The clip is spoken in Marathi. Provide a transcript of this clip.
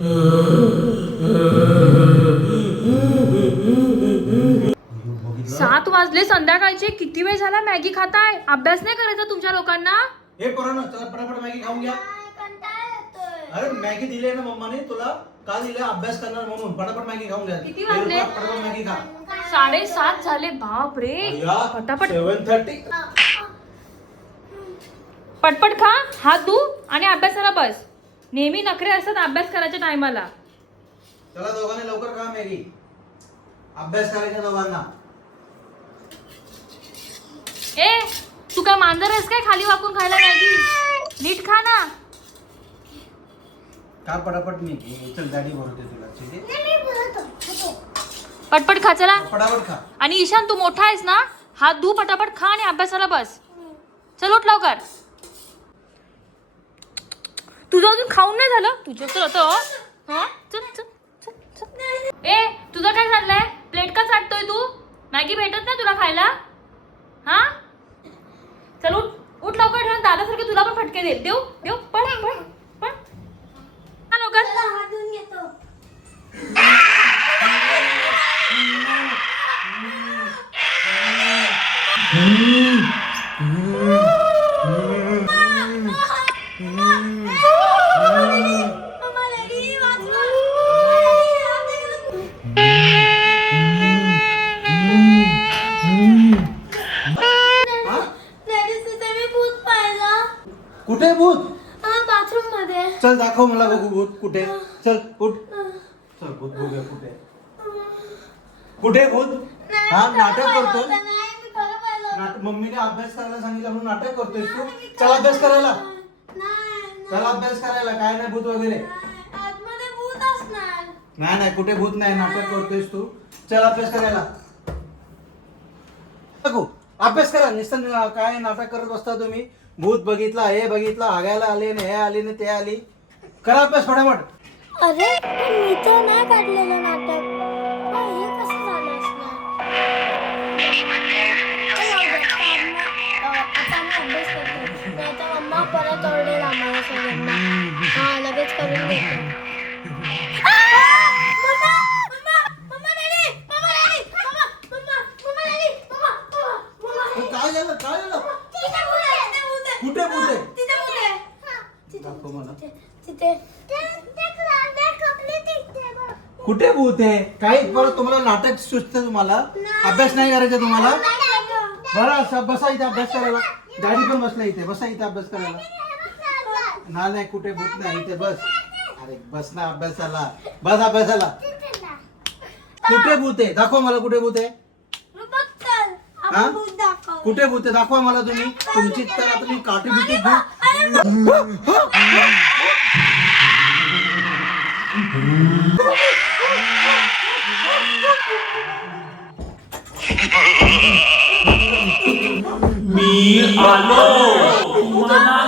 7 वाजले संध्याकाळचे. किती वेळ झाला मॅगी खाताय? अभ्यास नाही करायचा तुमच्या लोकांना? हे पोरांनो चला पटापट मॅगी खाऊन घ्या. अरे मॅगी दिली ना मम्माने तुला, का दिले? अभ्यास करणार म्हणून. पटापट मॅगी खाऊन घ्या. किती वाजले? पटापट मॅगी खा. 7:30 झाले. बाप रे. पटापट 7:30. पटपट खा, हात धु आणि अभ्यासाला बस. नेहमी नखरे असतात अभ्यास करायच्या टायमाला. चला दोघांनी लवकर खा मॅगी. अभ्यास करायचा दोघांना. ए तू काय मांजर आहेस काय खाली वाकून खायला मॅगी? नीट खा ना. का पटापट मी चल गाडी भरवते तुला. ठीक आहे पटपट खा चला. पटापट खा. आणि ईशान तू मोठा आहेस ना, हात धु पटापट खा आणि अभ्यासाला बस. चल उठ लवकर. तुझं अजून खाऊन नाही झालं तुझं तर आता. चल चल चल चल. ए तुझं काय चाललंय? प्लेट का चाटतोय तू? मॅगी भेटत नाही तुला खायला? हा चल उठ उठ लवकर. ठेव दादासारखे तुला पण फटके देईल. देऊ देऊ पळ पळ पळ. हा लवकर. कुठे भूत? बाथरूम मध्ये. चल दाखव मला बघू भूत कुठे. चल उठ. चल भूत बघूया कुठे. कुठे भूत? हा नाटक करतोय. मम्मीने अभ्यास करायला सांगितलं म्हणून नाटक करतोय तू. चल अभ्यास करायला. चल अभ्यास करायला. काय नाही भूत वगैरे. नाही नाही कुठे भूत नाही. नाटक करतोयस तू. चल अभ्यास करायला. अभ्यास करा. नुसतं काय नाटक करत बसता तुम्ही. भूत बघितला, हे बघितला, हागायला आले ना, हे आली ना ते आली. करा अभ्यास फटाफट. अरे पण मी तर नाही काढलेलं नाटक. हे कसं झालं असणार? आता आम्ही अभ्यास करतो. नाही तर मम्मा परत ओरडेल आम्हाला सगळ्यांना. हा लगेच करून घेतो. काय झालं? काय झालं? कुठे भूत आहे? दाखव मला. कुठे भूत आहे? काही परत तुम्हाला नाटक सुचतं तुम्हाला. अभ्यास नाही करायचा तुम्हाला. बरं बसा इथे अभ्यास करायला. डॅडी पण बसला इथे. बसा इथे अभ्यास करायला. नाही कुठे भूत नाही. इथे बस. अरे बस ना अभ्यासाला. बस अभ्यासाला. कुठे भूत आहे? दाखवा मला कुठे भूत आहे. कुठे भूत आहे? दाखवा मला तुम्ही. तुमची तर आता मी काठी बिटी मी आलो तुम्हाला